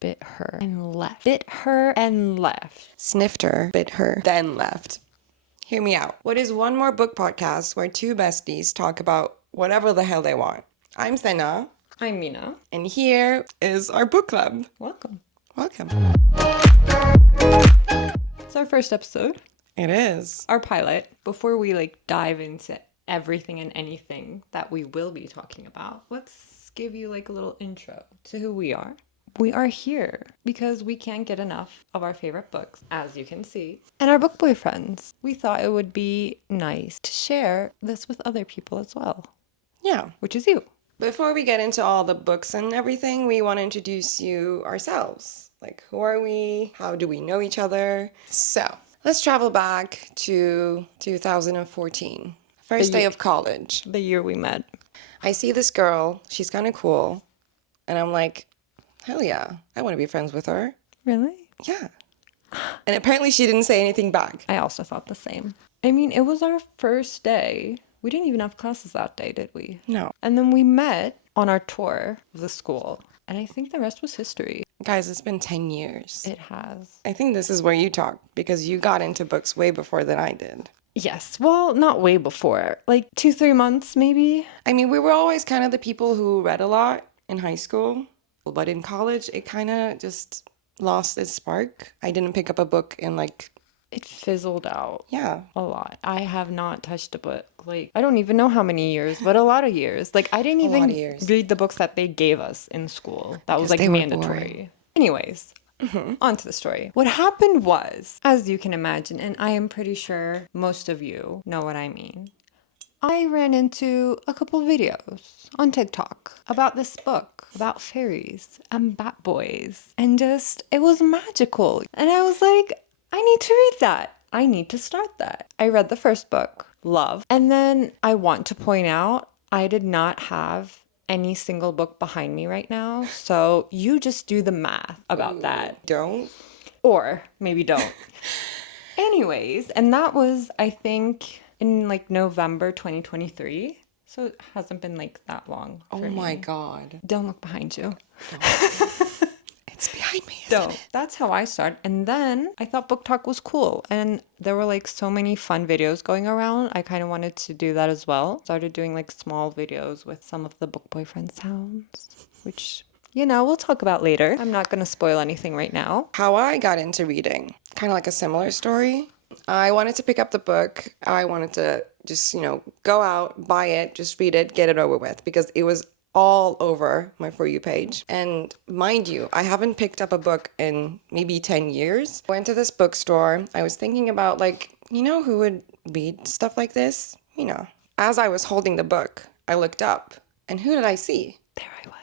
bit her and left. Bit her and left. Sniffed her, bit her, then left. Hear me out. What is one more book podcast where two besties talk about whatever the hell they want? I'm Senna. I'm Mina. And here is our book club. Welcome. Welcome. It's our first episode. It is. Our pilot. Before we dive into everything and anything that we will be talking about, let's give you a little intro to who we are. We are here because we can't get enough of our favorite books, as you can see, and our book boyfriends. We thought it would be nice to share this with other people as well. Yeah. Which is you. Before we get into all the books and everything, we want to introduce you ourselves. Who are we? How do we know each other? So, let's travel back to 2014. First day of college. The year we met. I see this girl. She's kind of cool. And I'm like, hell yeah, I want to be friends with her. Really? Yeah. And apparently she didn't say anything back. I also thought the same. I mean, it was our first day. We didn't even have classes that day, did we? No. And then we met on our tour of the school. And I think the rest was history. Guys, it's been 10 years. It has. I think this is where you talk because you got into books way before than I did. Yes. Well, not way before. 2-3 months, maybe. I mean, we were always kind of the people who read a lot in high school. But in college, it kind of just lost its spark. I didn't pick up a book in It fizzled out. Yeah. A lot. I have not touched a book. I don't even know how many years, but a lot of years. I didn't even read the books that they gave us in school. That was mandatory. Anyways, on to the story. What happened was, as you can imagine, and I am pretty sure most of you know what I mean, I ran into a couple videos on TikTok about this book, about fairies and bat boys. And it was magical. And I was like, I need to read that. I need to start that. I read the first book, Love. And then I want to point out, I did not have any single book behind me right now. So you just do the math about that. Don't. Or maybe don't. Anyways, and that was, I think, in November 2023. So it hasn't been that long. Oh my God. Don't look behind you. It's behind me. Don't. That's how I started. And then I thought booktok was cool. And there were so many fun videos going around. I kind of wanted to do that as well. Started doing small videos with some of the book boyfriend sounds, which, we'll talk about later. I'm not going to spoil anything right now. How I got into reading, kind of a similar story. I wanted to pick up the book. I wanted to just, go out, buy it, just read it, get it over with, because it was all over my For You page. And mind you, I haven't picked up a book in maybe 10 years. Went to this bookstore. I was thinking about who would read stuff like this? As I was holding the book, I looked up and who did I see? There I was.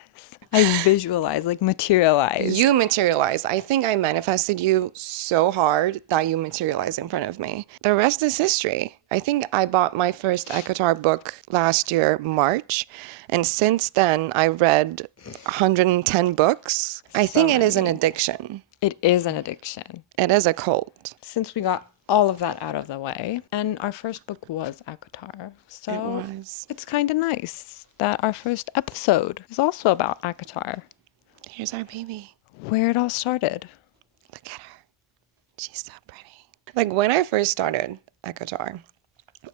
I visualized, materialized. You materialized. I think I manifested you so hard that you materialized in front of me. The rest is history. I think I bought my first ACOTAR book last year, March. And since then, I read 110 books. I think it is an addiction. It is an addiction. It is a cult. Since we got all of that out of the way, and our first book was ACOTAR. So it's kind of nice that our first episode is also about ACOTAR. Here's our baby. Where it all started. Look at her. She's so pretty. When I first started ACOTAR,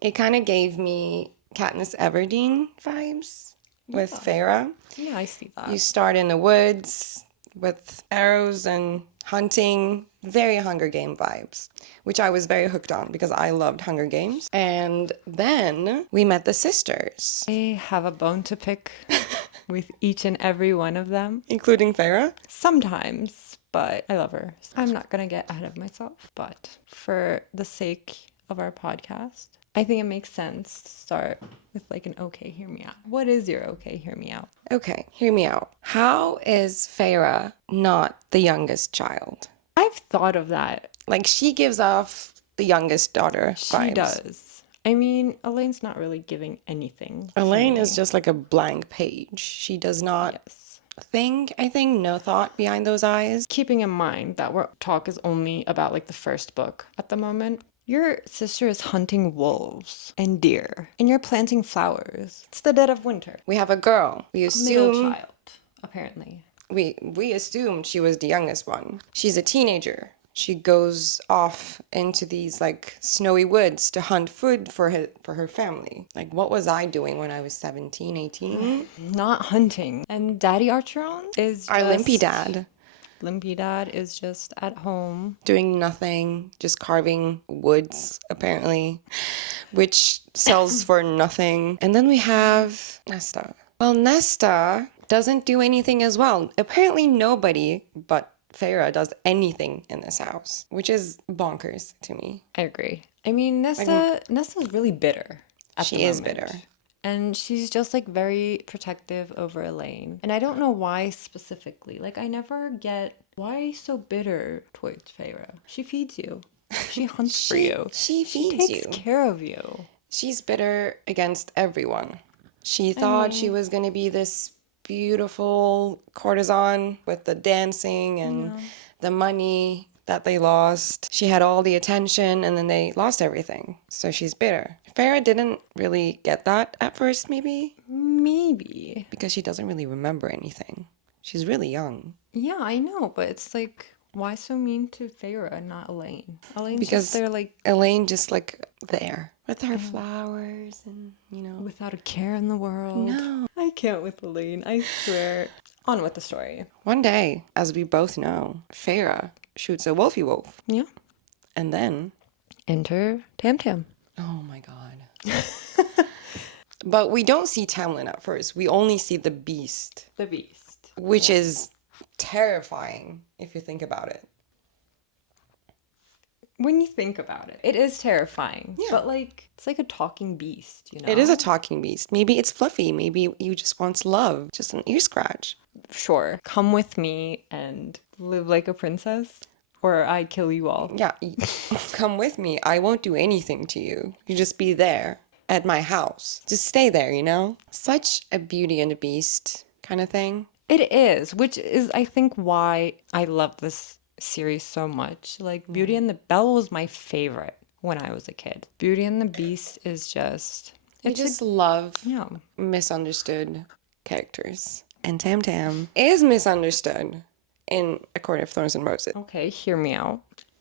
it kind of gave me Katniss Everdeen vibes with Feyre. Yeah, I see that. You start in the woods with arrows and hunting, very Hunger Game vibes, which I was very hooked on because I loved Hunger Games. And then we met the sisters. I have a bone to pick with each and every one of them. Including Feyre? Sometimes, but I love her. I'm not going to get ahead of myself, but for the sake of our podcast, I think it makes sense to start with an okay, hear me out. What is your okay, hear me out? Okay, hear me out. How is Feyre not the youngest child? I've thought of that. She gives off the youngest daughter vibes. She does. I mean, Elaine's not really giving anything. Elaine is just a blank page. She does not think, no thought behind those eyes. Keeping in mind that our talk is only about the first book at the moment. Your sister is hunting wolves and deer, and you're planting flowers. It's the dead of winter. We have a girl. We assume Middle child, apparently. we assumed she was the youngest one. She's a teenager. She goes off into these like snowy woods to hunt food for her family. Like, what was I doing when I was 17, 18? Not hunting. And Daddy Archeron is Our just... limpy dad. Limpy Dad is just at home. Doing nothing, just carving woods, apparently, which sells for nothing. And then we have Nesta. Well, Nesta doesn't do anything as well. Apparently nobody but Feyre does anything in this house, which is bonkers to me. I agree. I mean, Nesta's really bitter at the moment. She is bitter. And she's just like very protective over Elaine. And I don't know why specifically. Like, I never get why are you so bitter towards Feyre? She feeds you. She hunts for you. She feeds you. She takes care of you. She's bitter against everyone. She thought she was going to be this beautiful courtesan with the dancing and the money that they lost. She had all the attention and then they lost everything. So she's bitter. Feyre didn't really get that at first, maybe? Maybe. Because she doesn't really remember anything. She's really young. Yeah, I know, but it's like, why so mean to Feyre and not Elaine? Elaine's Because just there, like... Elaine just, like, there. With her flowers and, you know... Without a care in the world. No. I can't with Elaine, I swear. On with the story. One day, as we both know, Feyre shoots a wolfy wolf. Yeah. And then... Enter Tam Tam. Oh my god. But we don't see Tamlin at first. We only see the beast. The beast. Which is terrifying, if you think about it. When you think about it, it is terrifying. Yeah. But, like, it's like a talking beast, you know? It is a talking beast. Maybe it's fluffy. Maybe you just want love. Just an ear scratch. Sure. Come with me and live like a princess, or I kill you all. Yeah. Come with me. I won't do anything to you. You just be there at my house. Just stay there, you know? Such a Beauty and the Beast kind of thing. It is, which is, I think, why I love this series so much. Like, Beauty and the Belle was my favorite when I was a kid. Beauty and the Beast is just... I just love Yeah. misunderstood characters. And Tam Tam is misunderstood in A Court of Thorns and Roses. Okay, hear me out.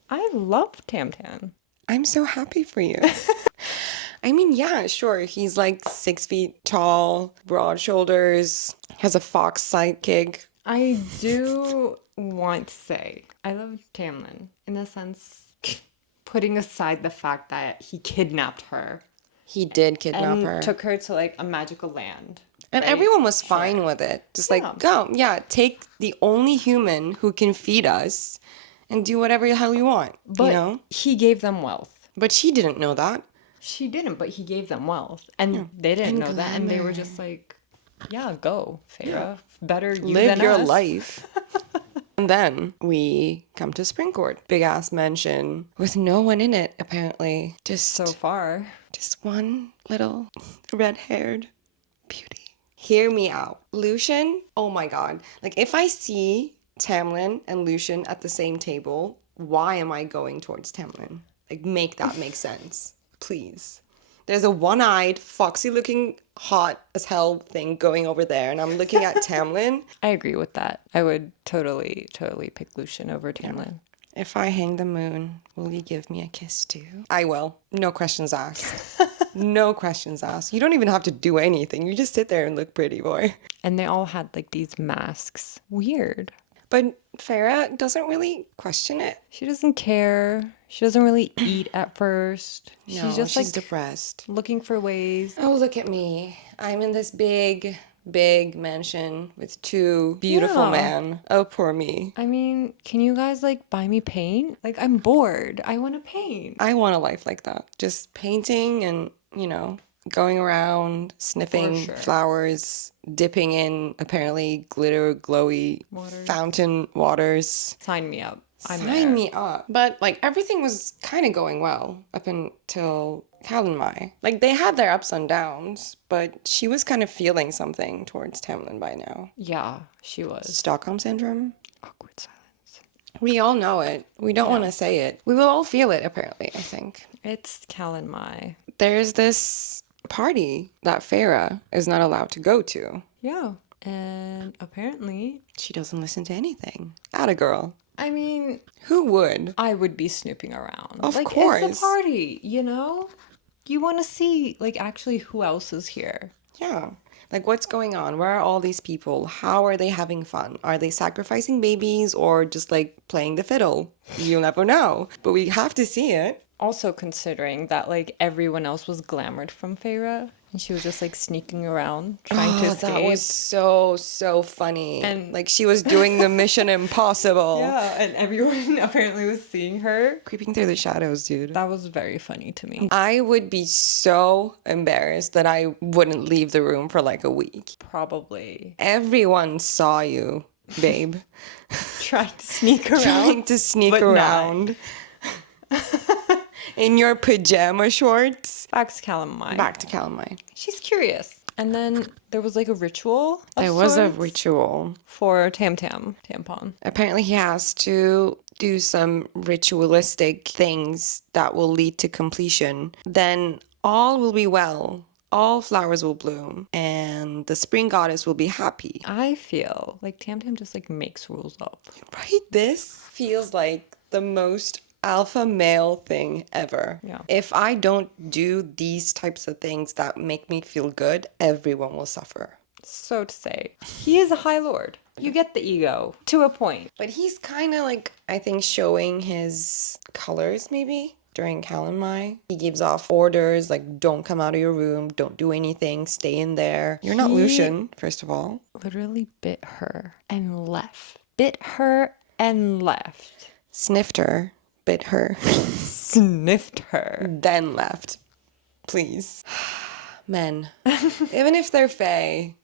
I love Tam Tam. I'm so happy for you. I mean, yeah, sure. He's like 6 feet tall, broad shoulders, has a fox sidekick. I do want to say I love Tamlin in the sense, putting aside the fact that he kidnapped her. He did kidnap and her. took her to like a magical land. And right? everyone was fine with it. Just like, go, take the only human who can feed us and do whatever the hell you want, But you know? he gave them wealth. But she didn't know that. She didn't, but he gave them wealth. And they didn't know that. And they were just like, yeah, go, Feyre. Yeah. Better you Live than your us. life. And then we come to Springcourt. Big ass mansion with no one in it, apparently. Just So far. Just one little red-haired beauty. Hear me out. Lucian, oh my god. Like, if I see Tamlin and Lucian at the same table, why am I going towards Tamlin? Like, make that make sense. Please. There's a one-eyed, foxy-looking, hot as hell thing going over there, and I'm looking at Tamlin. I agree with that. I would totally pick Lucian over Tamlin. If I hang the moon, will you give me a kiss too? I will. No questions asked. No questions asked. You don't even have to do anything. You just sit there and look pretty, boy. And they all had like these masks. Weird. But Feyre doesn't really question it. She doesn't care. She doesn't really eat at first. No, she's just like depressed. looking for ways. Oh, look at me. I'm in this big mansion with 2 beautiful men. Oh, poor me. I mean, can you guys like buy me paint? Like, I'm bored. I want to paint. I want a life like that. Just painting and, you know, going around, sniffing flowers, dipping in apparently glitter, glowy fountain waters. Sign me up. Sign me up. But like everything was kind of going well up until Cal and Mai. Like they had their ups and downs, but she was kind of feeling something towards Tamlin by now. Yeah, she was. Stockholm syndrome. Awkward silence. We all know it. We don't want to say it. We will all feel it apparently, I think. It's Cal and Mai. There's this party that Feyre is not allowed to go to. Yeah. And apparently, she doesn't listen to anything. Atta girl. I mean, who would? I would be snooping around. Of like, course. It's a party, you know? You want to see, like, actually who else is here. Yeah. Like, what's going on? Where are all these people? How are they having fun? Are they sacrificing babies or just, like, playing the fiddle? You'll never know. But we have to see it. Also considering that, like, everyone else was glamored from Feyre. And she was just, like, sneaking around, trying to escape. That was so funny. And like, she was doing the Mission Impossible. Yeah, and everyone apparently was seeing her. Creeping through the shadows, dude. That was very funny to me. I would be so embarrassed that I wouldn't leave the room for, like, a week. Probably. Everyone saw you, babe. Trying to sneak around. Trying to sneak around. In your pajama shorts. Back to Calamine. Back to Calamine. She's curious. And then there was like a ritual. There was a ritual. For Tampon. Apparently he has to do some ritualistic things that will lead to completion. Then all will be well. All flowers will bloom. And the spring goddess will be happy. I feel like Tam just like makes rules up. Right? This feels like the most alpha male thing ever. Yeah. If I don't do these types of things that make me feel good, everyone will suffer. So to say, he is a high lord. You get the ego to a point. But he's kind of like, I think, showing his colors maybe during Calamine. He gives off orders like, don't come out of your room, don't do anything, stay in there. You're not Lucian, first of all. Literally bit her and left. Bit her and left. Sniffed her. Bit her. Sniffed her. Then left. Please. Men. Even if they're fae,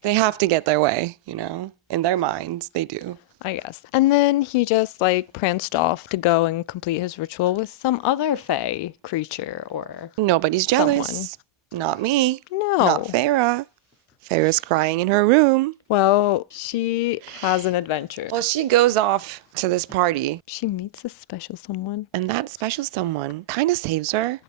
they have to get their way, you know? In their minds, they do. I guess. And then he just like pranced off to go and complete his ritual with some other fae creature or Nobody's jealous. Someone. Not me. No. Not Feyre. Feyre's crying in her room. Well, she has an adventure. Well, she goes off to this party. She meets a special someone. And that special someone kind of saves her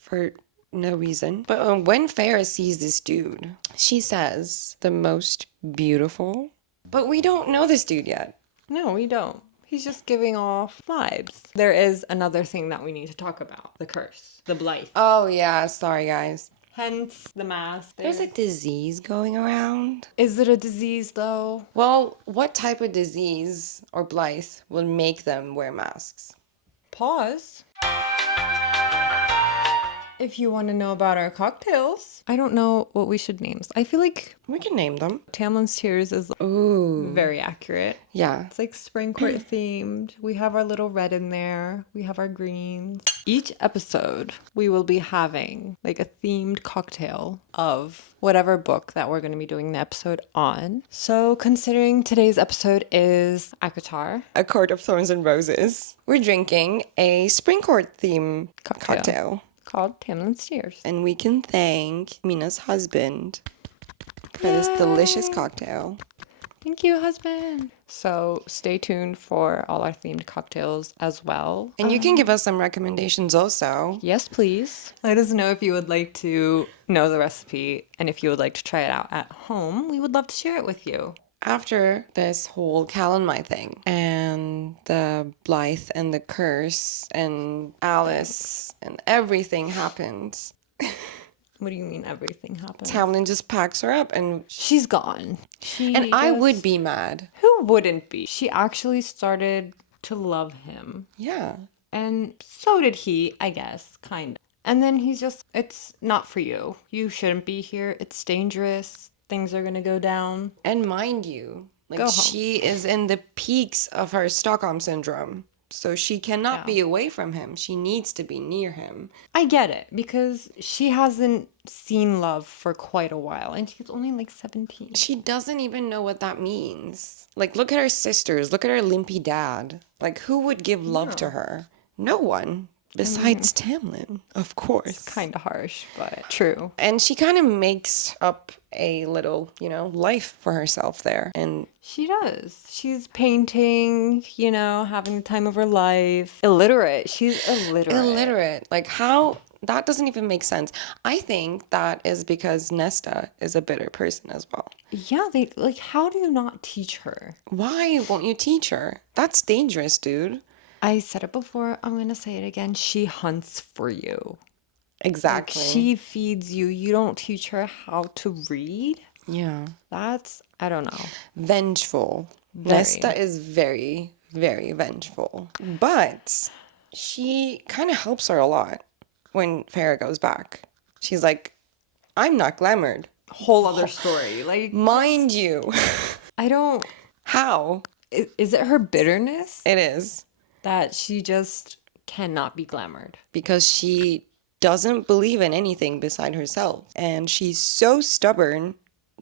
for no reason. But when Feyre sees this dude, she says the most beautiful. But we don't know this dude yet. No, we don't. He's just giving off vibes. There is another thing that we need to talk about. The curse. The blight. Oh, yeah. Sorry, guys. Hence the mask. There's a disease going around. Is it a disease, though? Well, what type of disease or blight will make them wear masks? Pause. If you want to know about our cocktails, I don't know what we should name. I feel like We can name them. Tamlin's Tears is Ooh. very accurate. Yeah. It's like spring court themed. We have our little red in there. We have our greens. Each episode, we will be having like a themed cocktail of whatever book that we're going to be doing the episode on. So considering today's episode is ACOTAR. A Court of Thorns and Roses. We're drinking a spring court theme cocktail. Called Tamlin's Tears. And we can thank Mina's husband for this delicious cocktail. Thank you, husband. So stay tuned for all our themed cocktails as well. And you can give us some recommendations also. Yes, please. Let us know if you would like to know the recipe and if you would like to try it out at home. We would love to share it with you. After this whole Calamine thing and the Blythe and the curse and Alice and everything happens, What do you mean everything happens? Tamlin just packs her up and She's gone. I would be mad. Who wouldn't be? She actually started to love him. Yeah. And so did he, I guess, kind of. And then he's just, it's not for you. You shouldn't be here. It's dangerous. Things are gonna go down. And mind you, like Go home. she is in the peaks of her Stockholm syndrome. So she cannot be away from him. She needs to be near him. I get it, because she hasn't seen love for quite a while, and she's only like 17. She doesn't even know what that means. Like, look at her sisters. Look at her limpy dad. Like, who would give love to her? No one. Besides Tamlin, of course. Kind of harsh, but true. And she kind of makes up a little, life for herself there. And She does. She's painting, having the time of her life. Illiterate. She's illiterate. illiterate. Like, how That doesn't even make sense. I think that is because Nesta is a bitter person as well. Yeah, they like, how do you not teach her? Why won't you teach her? That's dangerous, dude. I said it before, I'm gonna say it again. She hunts for you. Exactly. Like, she feeds you. You don't teach her how to read? Yeah. That's, I don't know. Vengeful. Very. Nesta is very, very vengeful. But she kind of helps her a lot when Farah goes back. She's like, I'm not glamored. Whole other story. Like, Mind you. I don't. How? Is it her bitterness It is. that she just cannot be glamored? Because she doesn't believe in anything beside herself. And she's so stubborn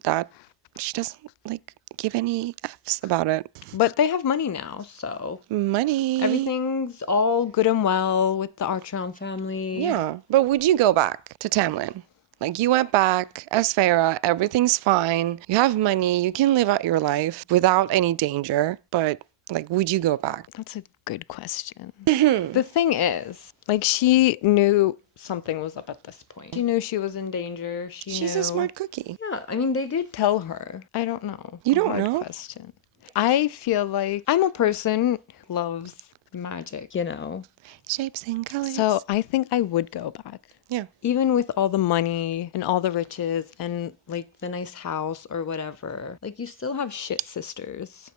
that she doesn't, like, give any F's about it. But they have money now, so Money. everything's all good and well with the Archeron family. Yeah. But would you go back to Tamlin? Like, you went back as Farah, everything's fine, you have money, you can live out your life without any danger, but, like, would you go back? That's a good question. The thing is, like, she knew something was up at this point. She knew she was in danger. She's a smart cookie. Yeah, I mean, they did tell her. I don't know. You don't Hard know? question. I feel like I'm a person who loves magic, you know? Shapes and colors. So I think I would go back. Yeah. Even with all the money and all the riches and like the nice house or whatever, like you still have shit sisters.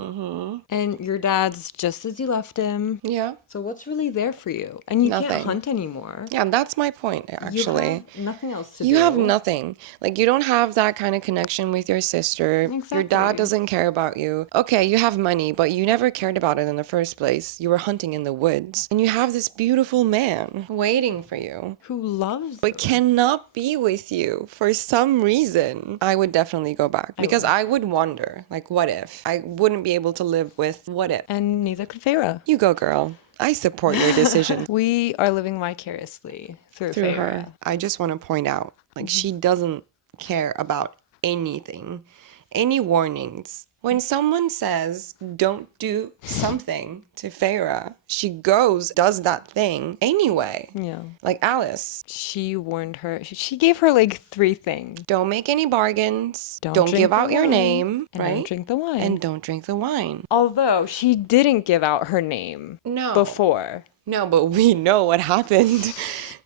And your dad's just as you left him. Yeah. So what's really there for you? And you Nothing. can't hunt anymore. Yeah, that's my point, actually. You have nothing else to do. You have nothing. Like, you don't have that kind of connection with your sister. Your dad Exactly. doesn't care about you. Okay, you have money, but you never cared about it in the first place. You were hunting in the woods. And you have this beautiful man waiting for you, Who loves but cannot be with you for some reason. I would definitely go back because I would wonder, like, what if? I wouldn't be able to live with what if. and neither could Farah. You go, girl. I support your decision. We are living vicariously through Through Farah. her. I just want to point out, like, she doesn't care about anything, any warnings. When someone says, don't do something to Farah, she goes, does that thing anyway. Yeah. Like Alice. She warned her. She gave her like 3 things. Don't make any bargains. Don't drink give the out your wine, name. and right? don't drink the wine. And don't drink the wine. Although she didn't give out her name No. before. No, but we know what happened.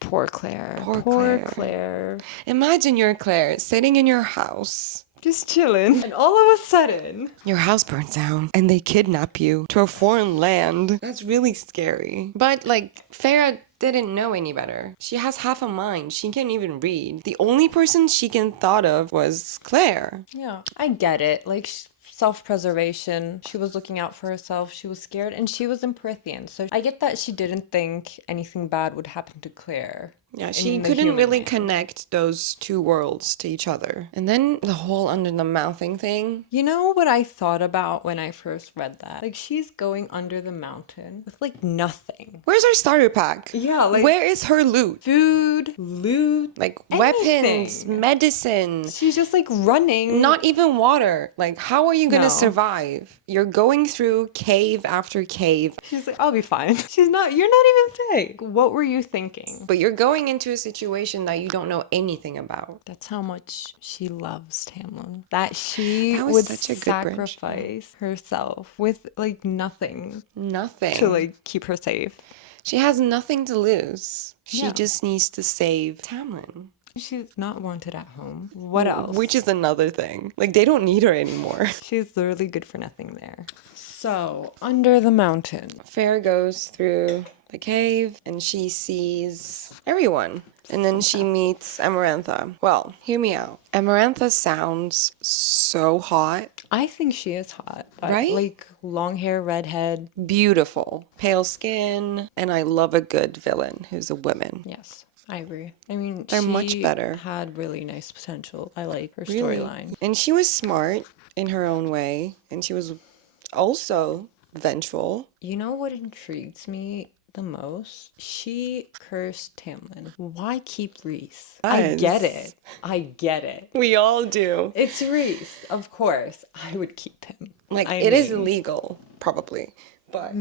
Poor Claire. Poor Claire. Imagine you're Claire sitting in your house. Just chilling. And all of a sudden, Your house burns down and they kidnap you to a foreign land. That's really scary. But, like, Farah didn't know any better. She has half a mind. She can't even read. The only person she can thought of was Claire. yeah, I get it. Like, self-preservation. She was looking out for herself. She was scared, and she was in Prithian. So I get that she didn't think anything bad would happen to Claire. Yeah, she in the couldn't human really mind. connect those two worlds to each other. And then the whole under the mouthing thing. You know what I thought about when I first read that? Like, she's going under the mountain with, like, nothing. Where's her starter pack? Yeah, like- Where is her loot? Food, loot, Like, anything. weapons, medicine. She's just, like, running. Not even water. Like, how are you gonna No. survive? You're going through cave after cave, She's like, I'll be fine. You're not even sick. What were you thinking? but you're going into a situation that you don't know anything about. That's how much she loves Tamlin. That she That was would such a good bridge. sacrifice herself with, like, nothing Nothing. to, like, keep her safe. She has nothing to lose. She Yeah. just needs to save Tamlin. She's not wanted at home. What else? Which is another thing. Like, they don't need her anymore. She's literally good for nothing there. So, under the mountain. Fair goes through the cave and she sees everyone. And then she meets Amarantha. Well, hear me out. Amarantha sounds so hot. I think she is hot. Right? Like, long hair, redhead. Beautiful. Pale skin. And I love a good villain who's a woman. Yes, I agree. I mean, They're she much better. had really nice potential. I like her Really. storyline. And she was smart in her own way. And she was also vengeful. You know what intrigues me the most? She cursed Tamlin. Why keep Reese? I get it. I get it. We all do. It's Reese, of course. I would keep him. Like, I it is mean, illegal, probably. But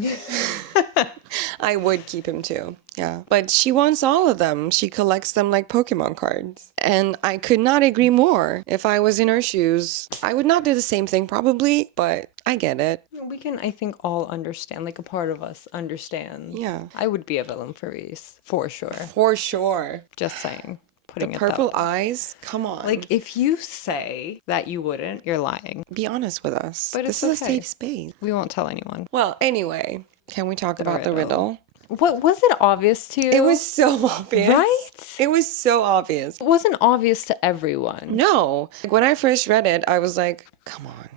I would keep him too. Yeah. But she wants all of them. She collects them like Pokemon cards. And I could not agree more. If I was in her shoes, I would not do the same thing probably, but I get it. We can, I think, all understand. Like, a part of us understands. Yeah. I would be a villain for Reese, for sure. For sure. Just saying. The purple eyes? Come on. Like, if you say that you wouldn't, you're lying. Be honest with us. But this is a safe space. We won't tell anyone. Well, anyway, can we talk about the riddle? What was it obvious to you? It was so obvious. Right? It was so obvious. It wasn't obvious to everyone. No. Like, when I first read it, I was like, come on,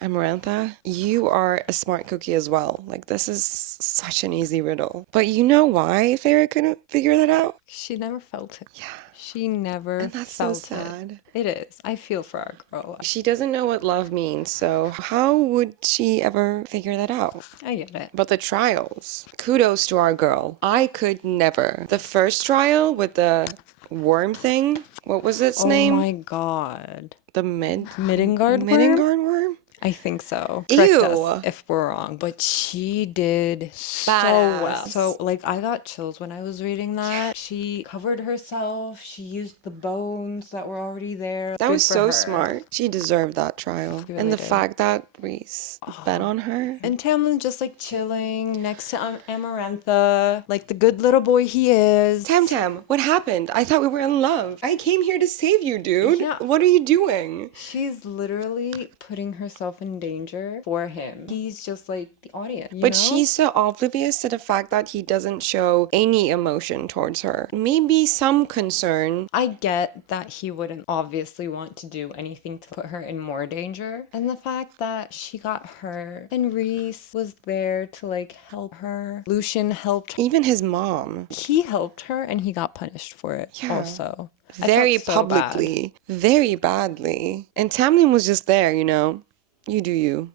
Amarantha, you are a smart cookie as well. Like, this is such an easy riddle. But you know why Farah couldn't figure that out? She never felt it. Yeah. She never And that's felt so sad. It is. I feel for our girl. She doesn't know what love means, so how would she ever figure that out? I get it. But the trials, kudos to our girl. I could never. The first trial with the worm thing, what was its name? Oh my god. The Midgard worm? Midgard worm? I think so. Ew. Correct us if we're wrong. But she did so well. So, like, I got chills when I was reading that. She covered herself. She used the bones that were already there. That Good was for so her. smart. She deserved that trial. Really And the did. fact that Reese bet on her. And Tamlin just, like, chilling next to Amarantha. Like, the good little boy he is. Tam, what happened? I thought we were in love. I came here to save you, dude. Yeah. What are you doing? She's literally putting herself in danger for him. He's just like the audience. But know? she's so oblivious to the fact that he doesn't show any emotion towards her. Maybe some concern. I get that he wouldn't obviously want to do anything to put her in more danger. And the fact that she got hurt and Reese was there to like help her. Lucian helped her. Even his mom. He helped her and he got punished for it also. I Very felt so publicly. Very badly. And Tamlin was just there, you know. You do you.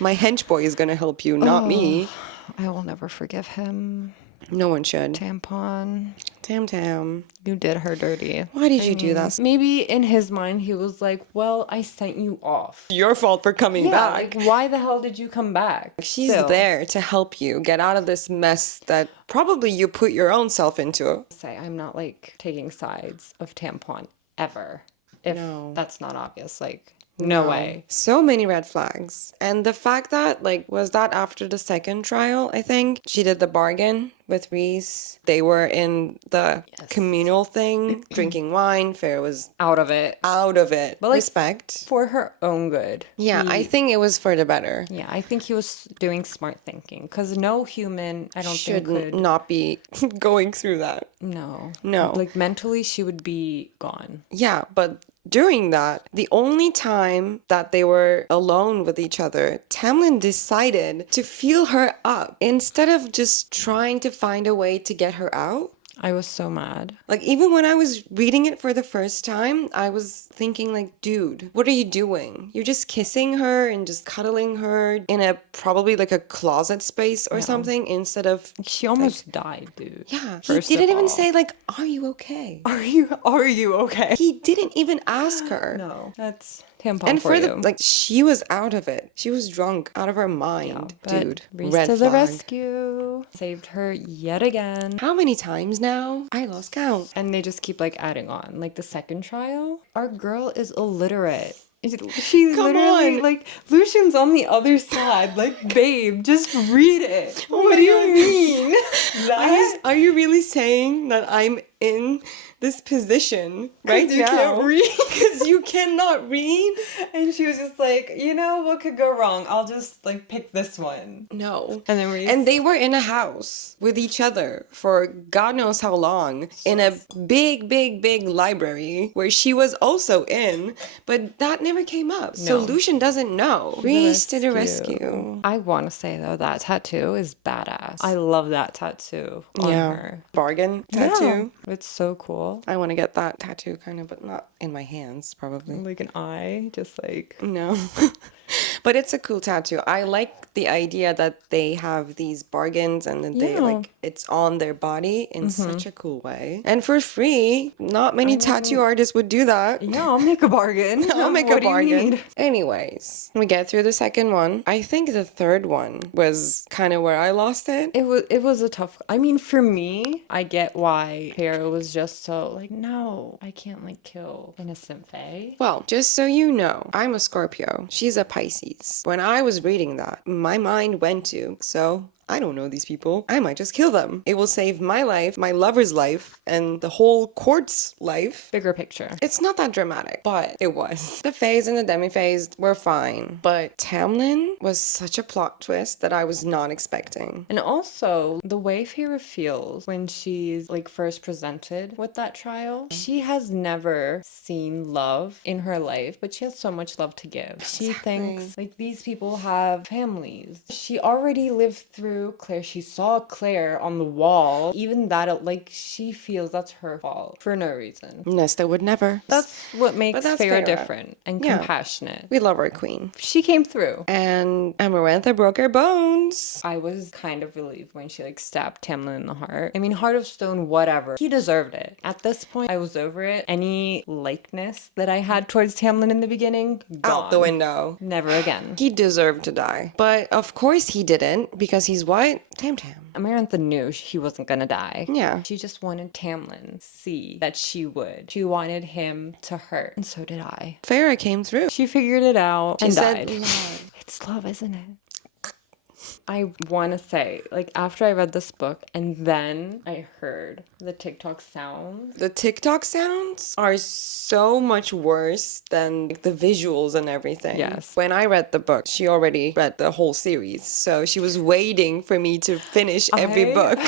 My hench boy is gonna help you, not me. I will never forgive him. No one should. Tampon. Tam. You did her dirty. Why did you do that? Maybe in his mind he was like, well, I sent you off. Your fault for coming back. Like, why the hell did you come back? She's Still. there to help you get out of this mess that probably you put your own self into. Say, I'm not like taking sides of Tampon ever. If that's not obvious. Like, no way. So many red flags. And the fact that, like, was that after the second trial, I think? She did the bargain with Reese. They were in the communal thing, drinking wine. Farah was Out of it. out of it. But, like, respect. For her own good. Yeah, I think it was for the better. Yeah, I think he was doing smart thinking. Because no human, I don't Should think could. not be going through that. No. No. Like, mentally, she would be gone. Yeah, but during that, the only time that they were alone with each other, Tamlin decided to feel her up instead of just trying to find a way to get her out. I was so mad. Like, even when I was reading it for the first time, I was thinking, like, dude, what are you doing? You're just kissing her and just cuddling her in a probably like a closet space or something instead of... She almost died, dude. Yeah. He First didn't of even all. say, like, are you okay? Are you okay? He didn't even ask her. No. That's tampon And for you. the, like, she was out of it. She was drunk, out of her mind, But dude. Reese Red to the flag. rescue. Saved her yet again. How many times now? I lost count. And they just keep like adding on. Like the second trial, our girl is illiterate. She's Come literally on. like Lucian's on the other side. Like, babe, just read it. What do you mean? That? Are you really saying that I'm in this position right you now? can't read. Because you cannot read? And she was just like, you know, what could go wrong? I'll just like pick this one. No. And then Reese. And they were in a house with each other for God knows how long in a big library where she was also in, but that never came up. So No. Lucian doesn't know. Reese to the rescue. I want to say though, that tattoo is badass. I love that tattoo on her. Bargain tattoo. Yeah. It's so cool. I want to get that tattoo kind of, but not in my hands, probably. Like an eye, just like. No. But it's a cool tattoo. I like the idea that they have these bargains and then they like it's on their body in such a cool way. And for free, not many tattoo artists would do that. Yeah, I'll make a bargain. I'll make a What do you bargain. need? Anyways, we get through the second one. I think the third one was kind of where I lost it. It was a tough. I mean, for me, I get why Farah was just so like, no, I can't like kill innocent Fae. Well, just so you know, I'm a Scorpio. She's a Pisces. When I was reading that, my mind went to, so I don't know these people. I might just kill them. It will save my life, my lover's life, and the whole court's life. Bigger picture. It's not that dramatic, but it was. The phase and the demi-phase were fine. But Tamlin was such a plot twist that I was not expecting. And also, the way Farah feels when she's like first presented with that trial, she has never seen love in her life, but she has so much love to give. She thinks like these people have families. She already lived through Claire. She saw Claire on the wall. Even that, like, she feels that's her fault for no reason. Nesta would never. That's what makes that's Farah Farah. different and compassionate. We love our queen. She came through. And Amarantha broke her bones. I was kind of relieved when she like stabbed Tamlin in the heart. I mean, Heart of Stone, whatever. He deserved it. At this point, I was over it. Any likeness that I had towards Tamlin in the beginning, gone. Out the window. Never again. He deserved to die. But of course he didn't, because he's what? Tam Tam. Amarantha knew he wasn't gonna die. Yeah. She just wanted Tamlin to see that she would. She wanted him to hurt. And so did I. Farah came through. She figured it out and said, died. love. It's love, isn't it? I want to say, like, after I read this book and then I heard the TikTok sounds. The TikTok sounds are so much worse than like, the visuals and everything. Yes. When I read the book, she already read the whole series. So she was waiting for me to finish every book.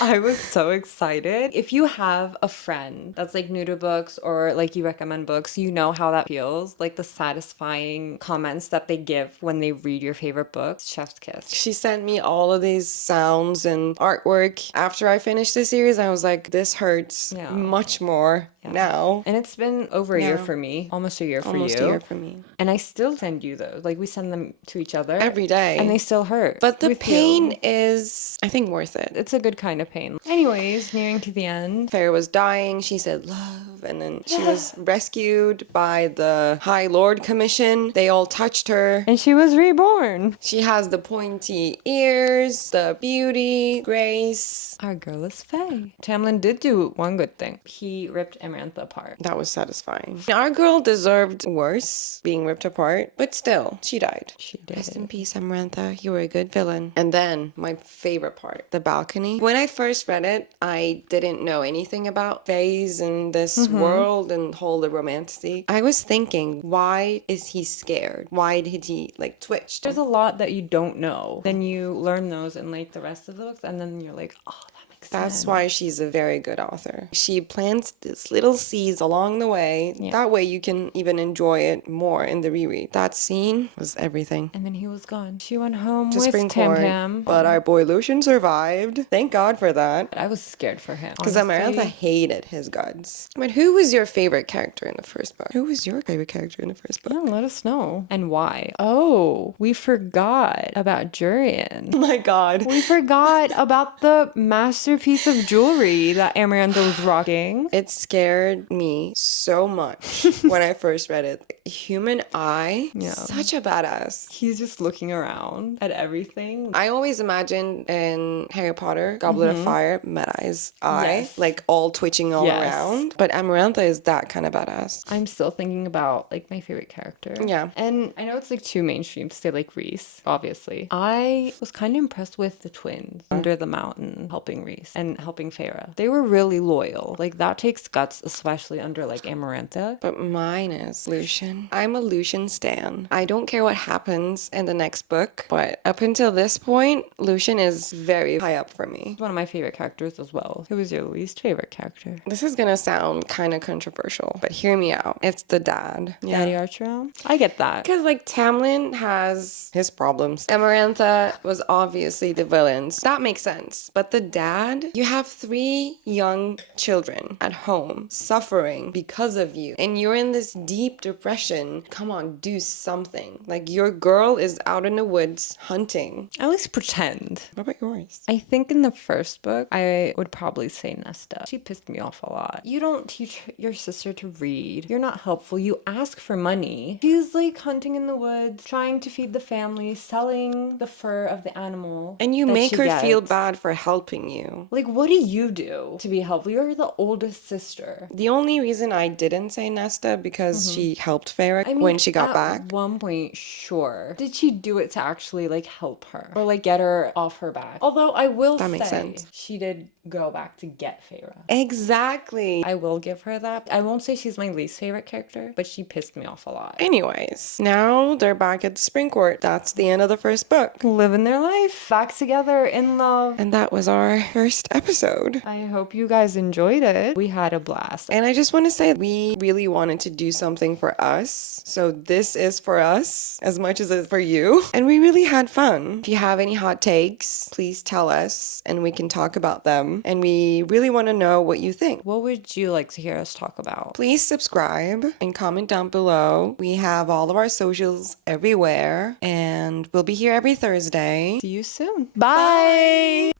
I was so excited. If you have a friend that's like new to books or like you recommend books, you know how that feels. Like the satisfying comments that they give when they read your favorite books. Chef's kiss. She sent me all of these sounds and artwork. After I finished the series, I was like, this hurts much more now. And it's been over a year for me, almost a year for you. Almost a year for me. And I still send you those. Like we send them to each other every day. And they still hurt. But the pain is, I think, worth it. It's a good kind of pain. Anyways, nearing to the end. Farah was dying. She said love. And then she was rescued by the High Lord Commission. They all touched her. And she was reborn. She has the pointy ears, the beauty, grace. Our girl is Fae. Tamlin did do one good thing. He ripped Amarantha apart. That was satisfying. Our girl deserved worse, being ripped apart, but still, she died. She did. Rest in peace, Amarantha. You were a good villain. And then, my favorite part, the balcony. When I first read it, I didn't know anything about Faes and this world and whole the romantasy. I was thinking, why is he scared? Why did he, like, twitch? There's a lot that you don't know. Then you learn those in, like, the rest of the books, and then you're like, oh, that makes sense. That's why she's a very good author. She plants these little seeds along the way. Yeah. That way you can even enjoy it more in the reread. That scene was everything. And then he was gone. She went home to with Tam Springport. Tam. But our boy Lucian survived. Thank God for that. I was scared for him. Because Amarantha hated his guts. But who was your favorite character in the first book? Who was your favorite character in the first book? Yeah, let us know. And why. Oh, we forgot about Jurian. Oh my God. We forgot about the masterpiece of jewelry that Amarantha was rocking. It scared me so much when I first read it. Human Eye, such a badass. He's just looking around at everything. I always imagined in Harry Potter, Goblet of Fire, Mad Eye's eye, like all twitching all around. But Amarantha is that kind of badass. I'm still thinking about like my favorite character. Yeah. And I know it's like too mainstream to say like Reese, obviously. I was kind of impressed with the twins under the mountain helping Reese and helping Farah. They were really loyal. Like that takes guts, especially under like Amarantha. But mine is Lucian. I'm a Lucian stan. I don't care what happens in the next book, but up until this point, Lucian is very high up for me. One of my favorite characters as well. Who was your least favorite character? This is gonna sound kind of controversial, but hear me out. It's the dad. Daddy Archeron? I get that. Because like Tamlin has his problems. Amarantha was obviously the villains. That makes sense. But the dad sad. You have 3 young children at home suffering because of you, and you're in this deep depression. Come on, do something. Like, your girl is out in the woods hunting. At least pretend. What about yours? I think in the first book, I would probably say Nesta. She pissed me off a lot. You don't teach your sister to read. You're not helpful. You ask for money. She's like hunting in the woods, trying to feed the family, selling the fur of the animal. And you make her feel bad for helping you. Like, what do you do to be helpful? You're the oldest sister. The only reason I didn't say Nesta because she helped Farah when she got back. At one point, sure. Did she do it to actually like help her or like get her off her back? Although I will say makes sense. She did go back to get Feyre. Exactly. I will give her that. I won't say she's my least favorite character, but she pissed me off a lot. Anyways, now they're back at the spring court. That's the end of the first book. Living their life. Back together in love. And that was our first episode. I hope you guys enjoyed it. We had a blast. And I just want to say we really wanted to do something for us. So this is for us as much as it's for you. And we really had fun. If you have any hot takes, please tell us and we can talk about them. And we really want to know what you think. What would you like to hear us talk about? Please subscribe and comment down below. We have all of our socials everywhere. And we'll be here every Thursday. See you soon. Bye.